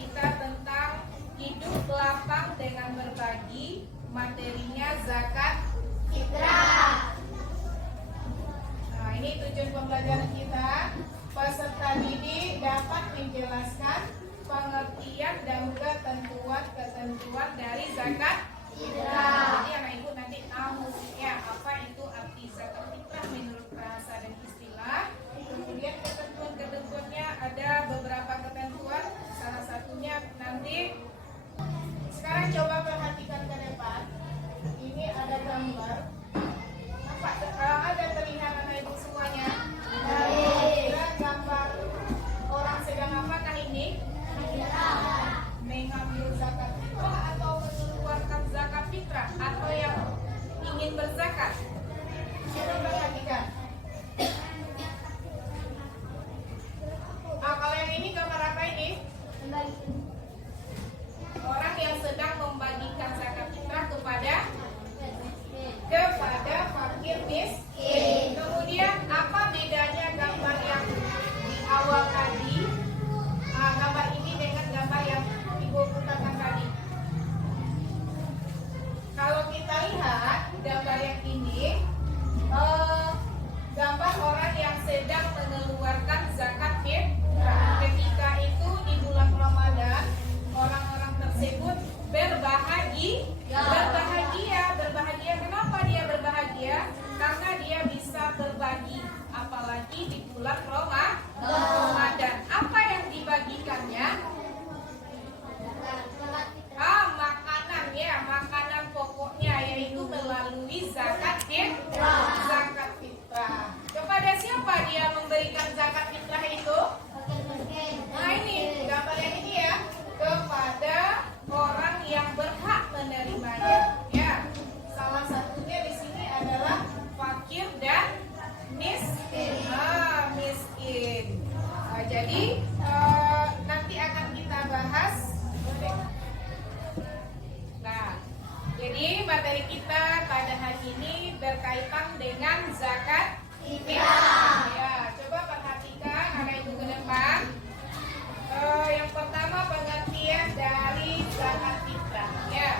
kita tentang hidup lapang dengan berbagi. Materinya zakat fitrah. Nah, ini tujuan pembelajaran kita. Peserta didik dapat menjelaskan pengertian dan juga ketentuan dari zakat fitrah. Jadi anak ibu nanti tahu ya apa itu arti zakat fitrah menurut bahasa dan istilah. Kemudian ketentuannya ada beberapa ketentuan. Salah satunya nanti. Sekarang coba perhatikan ke depan. Ini ada gambar. Apa? Ada terlihat anak ibu semuanya? Ada gambar orang sedang apakah ini? Mengambil zakat fitrah atau mengeluarkan zakat fitrah atau yang ingin berzakat? Coba perhatikan. Kalau yang ini gambar apa ini? Orang yang sedang membagikan zakat fitrah kepada fakir miskin. Kemudian apa bedanya gambar yang di awal tadi, gambar ini dengan gambar yang ibu putarkan tadi? Kalau kita lihat gambar yang ini, gambar orang yang sedang mengeluarkan zakat fitrah. Ketika itu di bulan Ramadan, orang-orang tersebut berbahagia. Kenapa dia berbahagia? Karena dia bisa berbagi, apalagi di bulan Ramadan. Apa yang dibagikannya? Makanan ya, makanan pokoknya, yaitu melalui zakat fitrah. Kepada siapa dia memberikan zakat fitrah itu? Nah ini gambar yang ini ya, kepada orang yang berhak menerimanya. Ya, salah satunya di sini adalah fakir dan miskin. Jadi nanti akan kita bahas. Nah, jadi materi kita pada hari ini berkaitan dengan zakat fitrah. Ya, coba perhatikan anak ibu ke depan. Yang pertama pengertian dari zakat fitrah. Ya,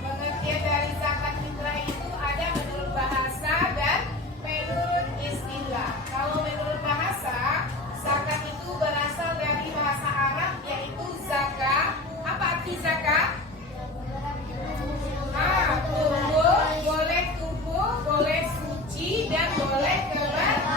pengertian dari zakat fitrah itu ada menurut bahasa dan menurut istilah. Kalau menurut bahasa, zakat itu berasal dari bahasa Arab, yaitu zakat. Apa arti zakat? Boleh tubuh, boleh suci, dan boleh kebersihan.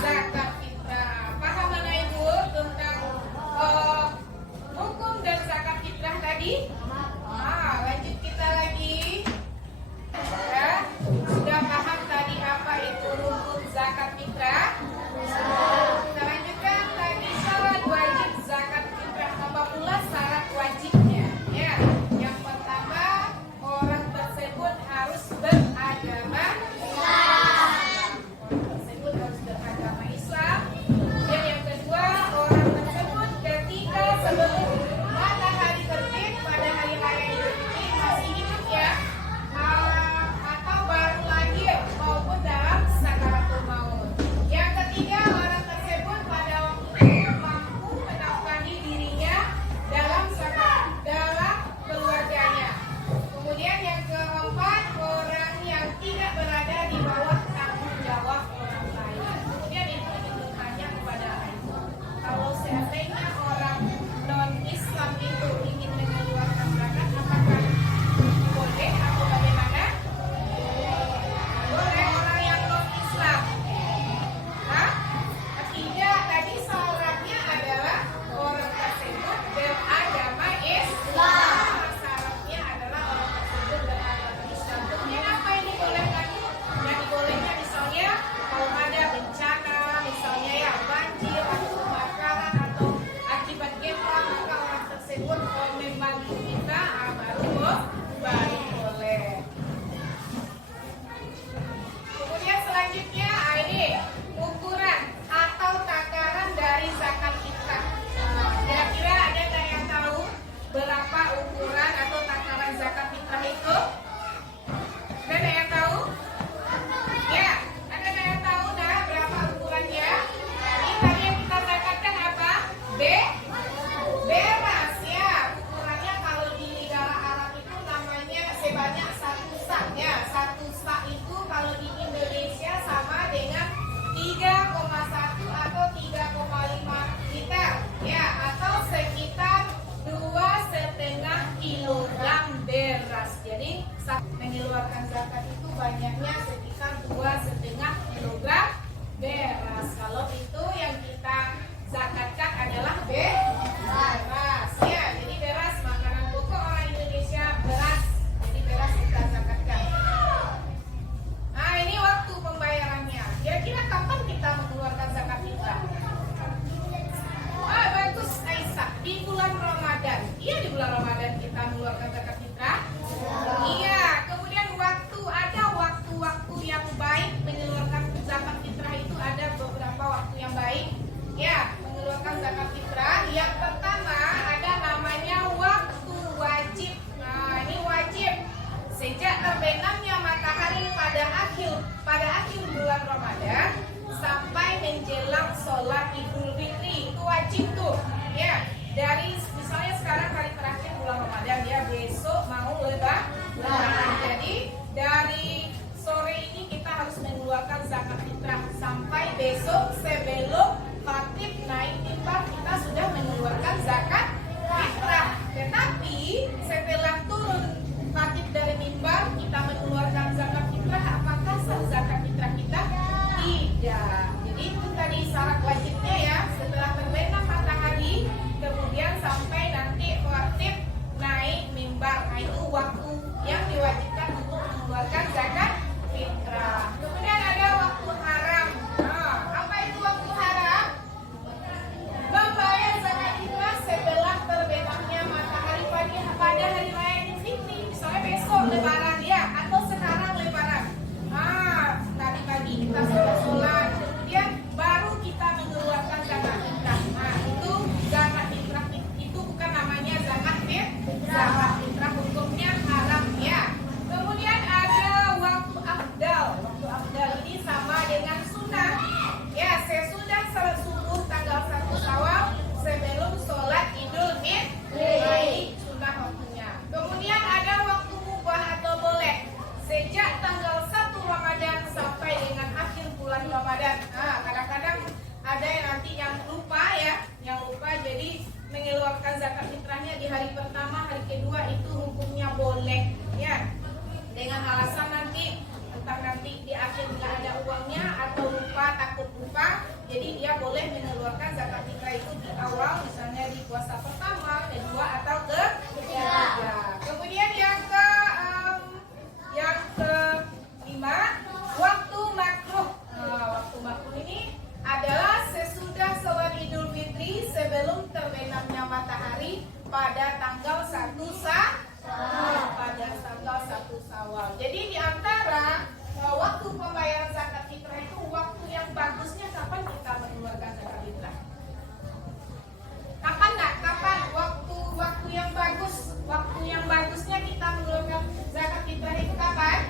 zakat fitrah. Paham mana Ibu tentang hukum dan zakat fitrah tadi? Lanjut kita lagi. Ya, sudah paham tadi apa itu hukum zakat fitrah? Kita lanjutkan tadi syarat wajib zakat fitrah. Apa pula syarat wajibnya? Ya, yang pertama orang tersebut harus beragama Islam. Orang tersebut harus beragama Islam. Dan yang kedua, orang tersebut ketika sebelum matahari terbit pada hari raya Idul Fitri masih hidup ya, atau baru lahir maupun dalam sakaratul maut. Yang ketiga, orang tersebut pada waktu itu mampu menafkahi dirinya dalam keluarganya. Kemudian yang keempat, orang yang tidak berada di bawah tanggung jawab orang lain. Kemudian itu bertanya kepada ibu, kalau seandainya orang non Islam itu ingin mengeluarkan zakat, apakah boleh atau bagaimana? Boleh orang yang non Islam. Tidak, tadi syaratnya adalah orang tersebut beragama Islam. Syaratnya adalah orang tersebut beragama Islam. Kemudian apa yang dibolehkan? Yang dibolehkan misalnya kalau ada bencana, misalnya ya banjir atau kebakaran atau akibat gempa, maka orang tersebut membantu kita baru boleh. Kemudian selanjutnya ini ukuran atau takaran dari zakat fitrah. Kira-kira ada nggak yang tahu berapa ukuran atau takaran zakat fitrah itu? Ada yang tahu? Ya, ada yang tahu dah berapa ukurannya? Ini tadi yang kita zakatkan apa? Beras ya. Ukurannya kalau di negara Arab itu namanya sebanyak 1 sak ya. 1 sak itu kalau di Indonesia sama dengan 3,1 atau 3,5 liter ya, atau sekitar 2,5 kilogram beras. Jadi mengeluarkan zakat itu banyaknya sekitar 2,5 kilogram beras. Kalau itu yang kita zakatkan adalah beras ya. Jadi beras makanan pokok orang Indonesia, beras. Jadi beras kita zakatkan. Nah, ini waktu pembayarannya. Kira-kira kapan kita mengeluarkan zakat fitrah? Bagus Aisyah, di bulan Ramadan. Iya, di bulan Ramadan kita mengeluarkan zakat fitrah. Iya, kemudian ada waktu-waktu yang baik mengeluarkan zakat fitrah itu ada beberapa waktu yang baik. Ya, mengeluarkan zakat fitrah. Yang pertama ada namanya waktu wajib. Nah, ini wajib sejak terbenamnya matahari pada akhir bulan Ramadan sampai menjelang sholat Idul Fitri. Itu wajib tuh ya. Dari misalnya sekarang hari terakhir bulan Ramadan ya, besok mau lebaran. Jadi dari sore ini kita harus mengeluarkan zakat fitrah sampai besok sebelum khatib naik mimbar kita sudah mengeluarkan zakat fitrah. Tetapi setelah turun khatib dari mimbar kita mengeluarkan zakat fitrah, apakah sah zakat fitrah kita? Tidak. Jadi itu tadi syarat wajibnya ya, setelah terbenam matahari kemudian sampai nanti khatib naik mimbar. Nah, itu waktu yang diwajibkan untuk mengeluarkan zakat fitrah. Kemudian ada waktu haram. Apa itu waktu haram? Membayar zakat fitrah setelah terbenamnya matahari pada hari raya Idul Fitri. Misalnya besok lebaran ya, atau sekarang lebaran. Tadi pagi kita sudah sholat, kemudian baru kita mengeluarkan zakat fitrah. Nah, itu zakat fitrah itu bukan namanya zakat fitrah. Zakat fitrah hukumnya haram ya. Kemudian ada waktu afdal. Waktu afdal ini sama dengan sunnah. Ya, sesudah salat subuh tanggal 1 Syawal sebelum sholat Idul Fitri. Ini sunnah waktunya. Kemudian ada waktu mubah atau boleh sejak tanggal 1 Ramadan sampai dengan akhir bulan Ramadan. Kadang-kadang ada yang nanti yang lupa ya, jadi mengeluarkan zakat fitrahnya di hari pertama, hari kedua itu hukumnya boleh ya. Dengan alasan nanti entah nanti di akhir nggak ada uangnya atau lupa takut takut lupa, jadi dia boleh mengeluarkan zakat fitrah itu di awal, misalnya di puasa pertama, kedua atau ketiga. Kemudian yang kelima, waktu makruh. Waktu makruh ini adalah sesudah sholat Idul Fitri sebelum terbenamnya matahari pada tanggal 1 Syawal. Jadi di antara waktu pembayaran zakat fitrah itu waktu yang bagusnya kapan kita mengeluarkan zakat fitrah? Kapan waktu yang bagus? Waktu yang bagusnya kita mengeluarkan zakat fitrah itu kapan?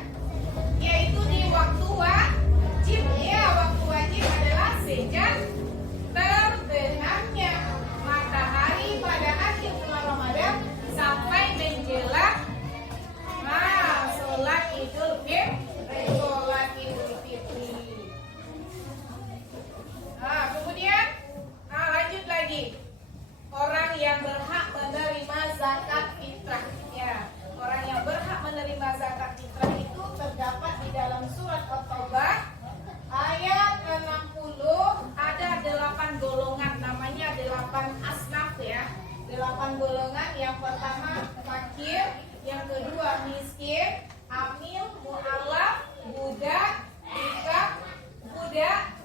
Yaitu di waktu wajib. Ya, waktu wajib adalah sejak terbenamnya matahari pada akhir bulan Ramadan sampai menjelang sholat Idul Fitri. Kemudian lanjut lagi. Orang yang berhak menerima zakat fitrah. Ya, orang yang berhak menerima zakat fitrah itu terdapat di dalam surat At-Taubah ayat 60. Ada 8 golongan, namanya 8 asnaf ya. 8 golongan. Yang pertama fakir, yang kedua miskin, amil, mu'allaf, budak,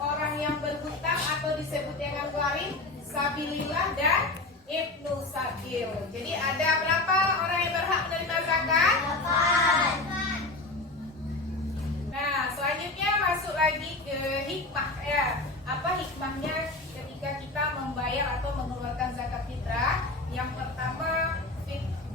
orang yang berhutang atau disebut dengan gharib, sabilillah dan ibnu sabil. Jadi ada berapa orang yang berhak menerima zakat? 8. Nah, selanjutnya masuk lagi ke hikmah ya. Apa hikmahnya ketika kita membayar atau mengeluarkan zakat fitrah? Yang pertama,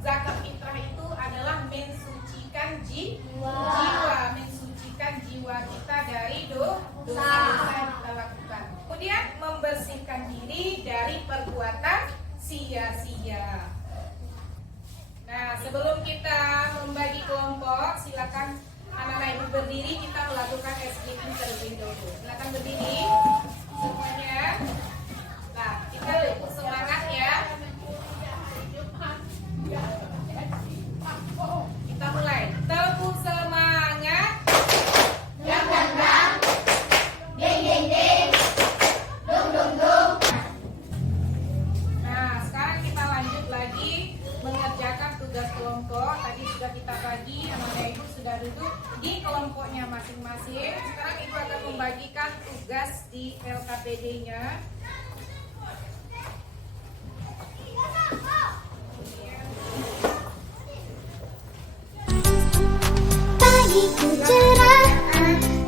zakat fitrah itu adalah mensucikan jiwa, mensucikan jiwa kita dari dosa-dosa yang kita lakukan. Kemudian membersihkan diri dari perbuatan sia-sia. Nah, sebelum kita membagi kelompok, silakan anak-anak ibu berdiri, kita melakukan SGP terlebih dahulu. Silakan berdiri semuanya. Nah, kita lebih semangat ya. Kita mulai. Tepuk semangat. Dang dang dang. Ding ding ding. Dung dung dung. Nah, sekarang kita lanjut lagi mengerjakan tugas kelompok. Tadi sudah kita bagi, anak-anak ibu sudah duduk di kelompoknya masing-masing. Sekarang ibu akan membagikan tugas di LKPD-nya. Pagiku cerah,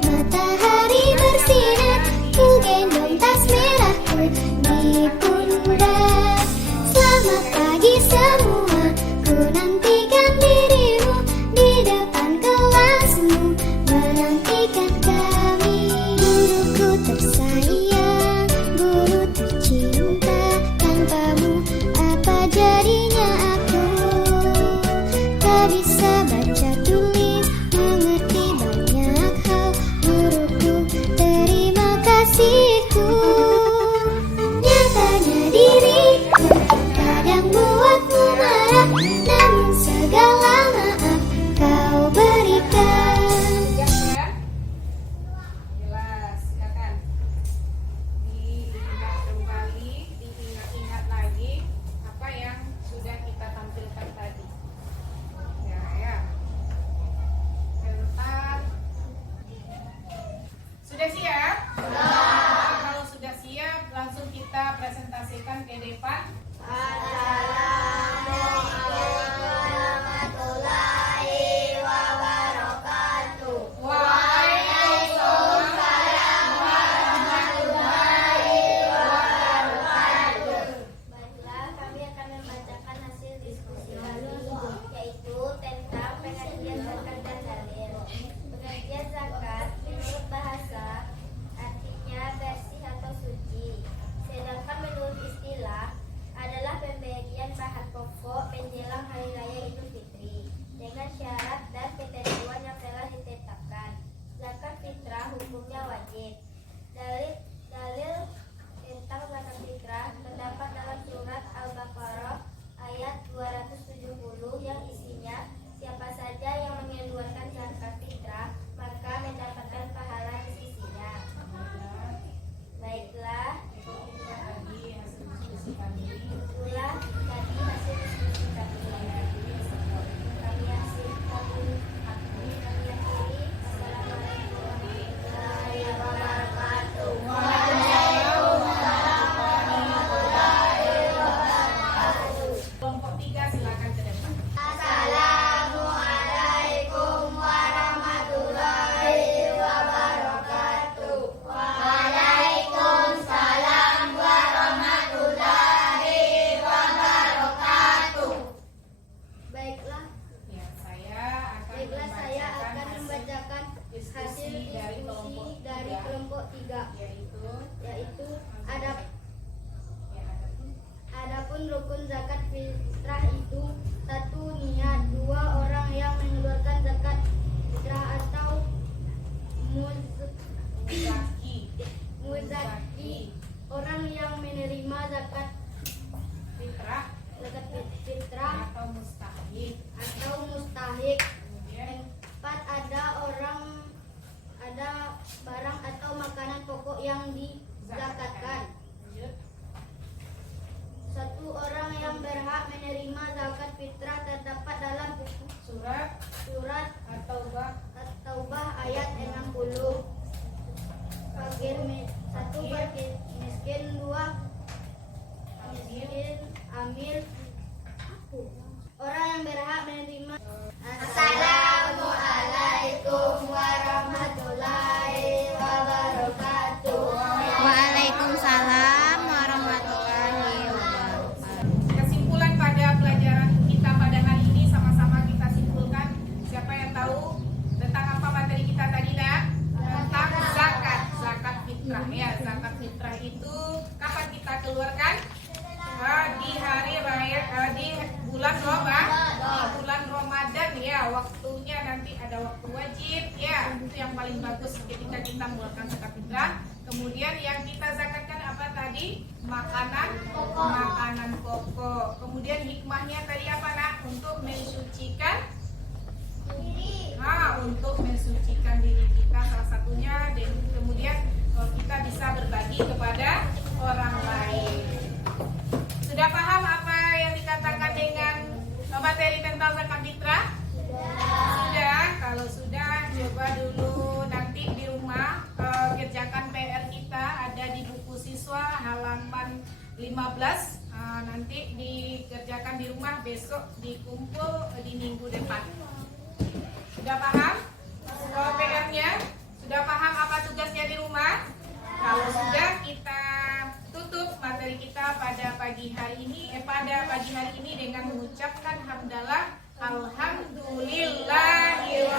matahari bersinar, ku gendong tas merahku di pundak. Selamat pagi semua, ku nantikan dirimu di depan kelasmu, menantikan kami. Guruku tersayang, guru tercinta, tanpamu apa jadinya aku? Tak bisa baca tulis, mengerti banyak hal, guruku terima kasihku. Nyatanya diriku kadang buatmu marah, namun segala maaf kau berikan. Tugasnya jelas, silakan dilihat kembali, diingat-ingat lagi apa yang sudah kita tampilkan tadi. Ya. Sebentar. Sudah siap? Nah, kalau sudah siap, langsung kita presentasikan ke depan. Baiklah, kami akan membacakan hasil diskusi kami, yaitu tentang pengertian zakat dan dalil. Pengertian zakat menurut bahasa artinya bersih atau suci, sedangkan menurut istilah adalah pemberian bahan pokok menjelang hari raya Idul Fitri dengan syarat dan ketentuan yang telah ditetapkan. Zakat fitrah hukumnya wajib. Dalil tentang zakat fitrah terdapat dalam surat Al-Baqarah ayat 270 yang isinya siapa saja yang mengeluarkan zakat fitrah maka mendapatkan pahala di sisinya. dari kelompok 3 yaitu adapun rukun zakat fitrah itu 1 niat, 2 orang yang mengeluarkan zakat fitrah atau muzaki, orang yang menerima zakat fitrah atau mustahik. Kemudian 4 ada barang atau makanan pokok yang dizakatkan. Lanjut. 1 orang yang berhak menerima zakat fitrah terdapat dalam Surat surat At-Taubah ayat 60. Fakir 1 miskin, 2 miskin, amil. Orang yang berhak menerima. Assalamualaikum warahmatullahi wabarakatuh. Waalaikumsalam warahmatullahi wabarakatuh. Kesimpulan pada pelajaran kita pada hari ini, sama-sama kita simpulkan. Siapa yang tahu tentang apa materi kita tadi, nak? Tentang zakat fitrah. Ya, zakat fitrah itu kapan kita keluarkan? Di hari raya, di bulan Ramadan ya, waktunya nanti ada waktu wajib ya, itu yang paling bagus ketika kita mengeluarkan zakat fitrah. Kemudian yang kita zakatkan apa tadi? Makanan pokok. Kemudian hikmahnya tadi apa, nak? Untuk mensucikan diri. Untuk mensucikan diri kita salah satunya, dan kemudian kita bisa berbagi kepada orang lain. Sudah paham apa yang dikatakan dengan materi tentang zakat fitrah? Sudah. Kalau sudah, coba dulu nanti di rumah kerjakan PR kita, ada di buku siswa halaman 15. Nanti dikerjakan di rumah, besok dikumpul di minggu depan. Sudah paham PR-nya? Sudah paham apa tugasnya di rumah? Kalau sudah, kita tutup materi kita pada pagi hari ini dengan mengucapkan hamdalah alhamdulillahirabbil